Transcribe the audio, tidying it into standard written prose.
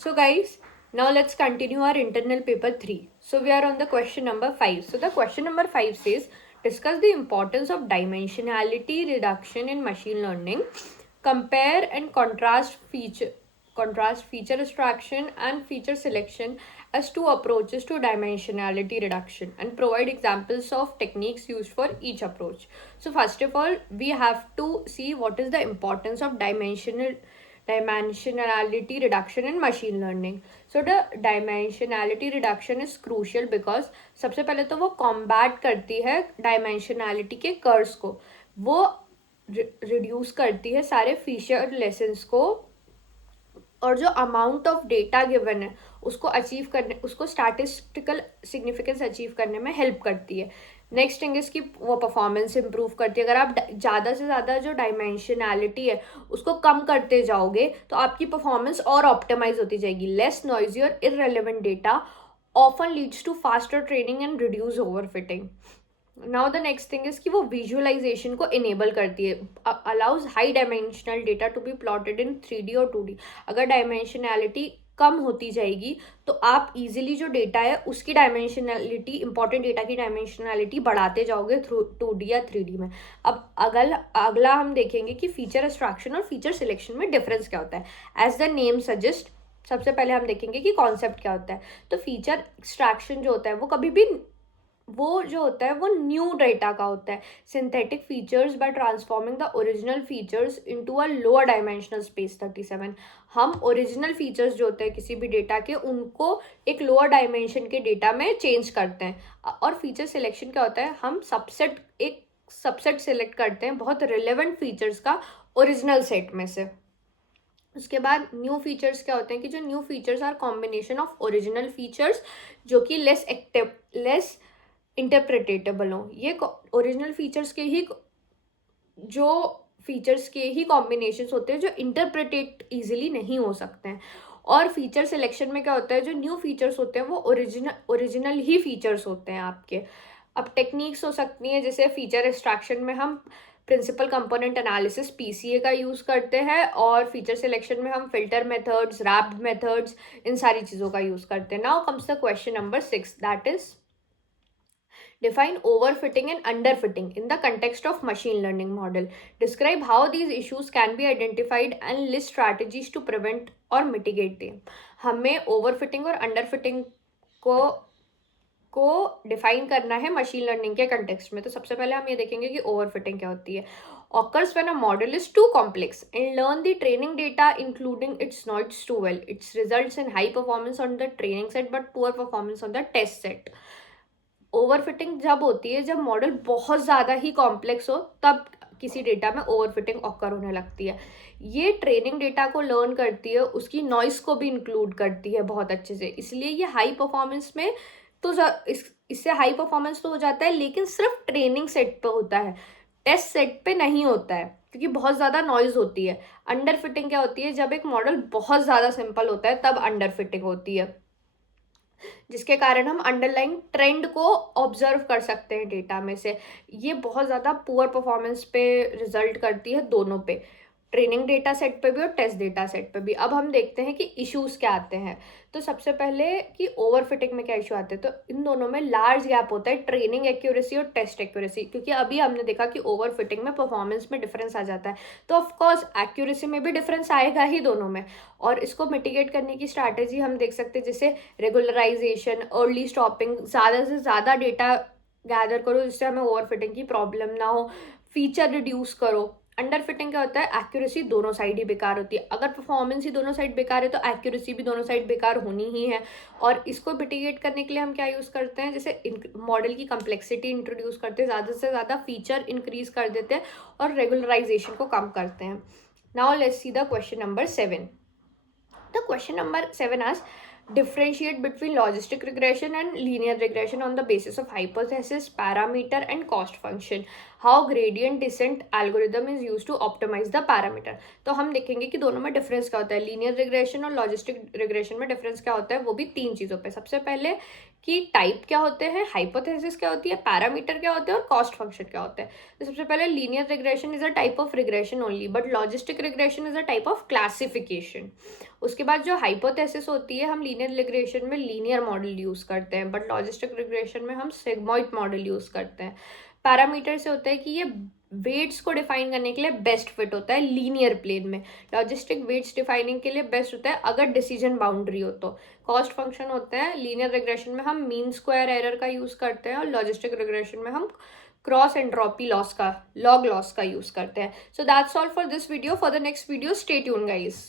So guys, now let's continue our internal paper 3. So we are on the question number 5. So the question number 5 says, discuss the importance of dimensionality reduction in machine learning. Compare and contrast feature extraction and feature selection as two approaches to dimensionality reduction and provide examples of techniques used for each approach. So first of all, we have to see what is the importance of dimensionality reduction in machine learning. So the dimensionality reduction is crucial because सबसे पहले तो वो combat करती है dimensionality के curves को, वो reduce करती है सारे फीचर लेसन्स को, और जो अमाउंट ऑफ डेटा गिवन है उसको अचीव करने, उसको स्टैटिस्टिकल सिग्निफिकेंस अचीव करने में हेल्प करती है. नेक्स्ट थिंग इसकी वो परफॉर्मेंस इंप्रूव करती है. अगर आप ज़्यादा से ज़्यादा जो डायमेंशनैलिटी है उसको कम करते जाओगे तो आपकी परफॉर्मेंस और ऑप्टिमाइज होती जाएगी. लेस नॉइजी और irrelevant data often leads to faster training and reduce overfitting. Now the next thing is कि वो विजुअलाइजेशन को इनेबल करती है. Allows high dimensional data to be plotted in 3D और 2D. अगर डायमेंशनैलिटी कम होती जाएगी तो आप इजीली जो डेटा है उसकी डायमेंशनैलिटी, इंपॉर्टेंट डेटा की डायमेंशनैलिटी बढ़ाते जाओगे थ्रू 2D या 3D में. अब अगला हम देखेंगे कि फीचर एक्सट्रैक्शन और फीचर सिलेक्शन में डिफरेंस क्या होता है. एज द नेम सजेस्ट, सबसे पहले हम देखेंगे कि कॉन्सेप्ट क्या होता है. तो फीचर एक्सट्रैक्शन जो होता है वो कभी भी वो जो होता है वो न्यू डेटा का होता है. Synthetic features bye transforming the original features into a lower dimensional space 37. हम ओरिजिनल फीचर्स जो होते हैं किसी भी डेटा के उनको एक लोअर डायमेंशन के डेटा में चेंज करते हैं. और फीचर सिलेक्शन क्या होता है, हम एक सबसेट सिलेक्ट करते हैं बहुत रिलेवेंट फीचर्स का ओरिजिनल सेट में से. उसके बाद न्यू फीचर्स क्या होते हैं कि जो new features are combination of original features जो कि लेस इंटरप्रिटेटेबल हो. ये ओरिजिनल फीचर्स के ही जो फीचर्स के ही कॉम्बिनेशंस होते हैं जो इंटरप्रिटेट इजीली नहीं हो सकते हैं. और फीचर सिलेक्शन में क्या होता है, जो न्यू फीचर्स होते हैं वो ओरिजिनल ही फीचर्स होते हैं आपके. अब टेक्निक्स हो सकती हैं, जैसे फीचर एक्सट्रैक्शन में हम प्रिंसिपल कंपोनेंट एनालिसिस PCA का यूज़ करते हैं, और फीचर सिलेक्शन में हम फिल्टर मेथड्स, रैप्ड मेथड्स, इन सारी चीज़ों का यूज़ करते हैं. Now comes the question number 6, that is define overfitting and underfitting in the context of machine learning model. Describe how these issues can be identified and list strategies to prevent or mitigate them. हमें overfitting और underfitting को define करना है machine learning के context में. तो सबसे पहले हम ये देखेंगे कि ओवरफिटिंग क्या होती है. occurs when a model is too complex and learn the training data including its noise too well. It results in high performance on the training set but poor performance on the test set. Overfitting जब होती है जब model बहुत ज़्यादा ही complex हो, तब किसी data में ओवरफिटिंग ऑकर होने लगती है. ये ट्रेनिंग डेटा को लर्न करती है, उसकी नॉइस को भी इंक्लूड करती है बहुत अच्छे से. इसलिए ये हाई परफॉर्मेंस में तो इससे हाई परफॉर्मेंस तो हो जाता है, लेकिन सिर्फ ट्रेनिंग सेट पे होता है, टेस्ट सेट पे नहीं होता है क्योंकि बहुत ज़्यादा नॉइज होती है. अंडर फिटिंग क्या होती है, जब एक मॉडल बहुत ज़्यादा सिंपल होता है तब अंडर फिटिंग होती है, जिसके कारण हम अंडरलाइन ट्रेंड को ऑब्जर्व कर सकते हैं डेटा में से. ये बहुत ज़्यादा पुअर परफॉर्मेंस पे रिजल्ट करती है, दोनों पे, ट्रेनिंग डेटा सेट पे भी और टेस्ट डेटा सेट पे भी. अब हम देखते हैं कि इश्यूज़ क्या आते हैं. तो सबसे पहले कि ओवरफिटिंग में क्या इशू आते हैं. तो इन दोनों में लार्ज गैप होता है ट्रेनिंग एक्यूरेसी और टेस्ट एक्यूरेसी, क्योंकि अभी हमने देखा कि ओवरफिटिंग में परफॉर्मेंस में डिफरेंस आ जाता है, तो ऑफकोर्स एक्यूरेसी में भी डिफरेंस आएगा ही दोनों में. और इसको मिटिगेट करने की स्ट्रैटेजी हम देख सकते हैं, जैसे रेगुलराइजेशन, अर्ली स्टॉपिंग, ज़्यादा से ज़्यादा डेटा गैदर करो जिससे हमें ओवरफिटिंग की प्रॉब्लम ना हो, फीचर रिड्यूस करो. अंडर फिटिंग क्या होता है, एक्यूरेसी दोनों साइड ही बेकार होती है. अगर परफॉर्मेंस ही दोनों साइड बेकार है तो एक्यूरेसी भी दोनों साइड बेकार होनी ही है. और इसको मिटिगेट करने के लिए हम क्या यूज़ करते हैं, जैसे मॉडल की कम्प्लेक्सिटी इंट्रोड्यूस करते हैं, ज़्यादा से ज़्यादा फीचर इंक्रीज कर देते हैं और रेगुलराइजेशन को कम करते हैं. Now let's see the question number 7. The question number 7 asks, differentiate between logistic regression and linear regression on the basis of hypothesis, parameter and cost function. How gradient descent algorithm is use to optimise the parameter. तो हम देखेंगे कि दोनों में difference क्या होता है, linear regression और लॉजिस्टिक रिग्रेशन में डिफरेंस क्या होता है, वो भी 3 चीज़ों पे। सबसे पहले कि टाइप क्या होते हैं, हाइपोथेसिस क्या होती है, पैरामीटर क्या होते हैं और कॉस्ट फंक्शन क्या होता है। तो सबसे पहले linear regression is a type of regression only, but logistic regression is a type of classification. उसके बाद जो हाइपोथेसिस होती है, हम लीनियर रिग्रेशन में लीनियर मॉडल यूज करते हैं, बट लॉजिस्टिक रिग्रेशन में हम सिग्मॉइड मॉडल यूज करते हैं। पैरामीटर से होता है कि ये वेट्स को डिफाइन करने के लिए बेस्ट फिट होता है लीनियर प्लेन में। लॉजिस्टिक वेट्स डिफाइनिंग के लिए बेस्ट होता है अगर डिसीजन बाउंड्री हो तो। कॉस्ट फंक्शन होता है लीनियर रिग्रेशन में हम मीन स्क्वायर एरर का यूज करते हैं, और लॉजिस्टिक रिग्रेशन में हम क्रॉस एंट्रोपी लॉस का, लॉग लॉस का यूज करते हैं। So that's all for this video. For the next video stay tune guys.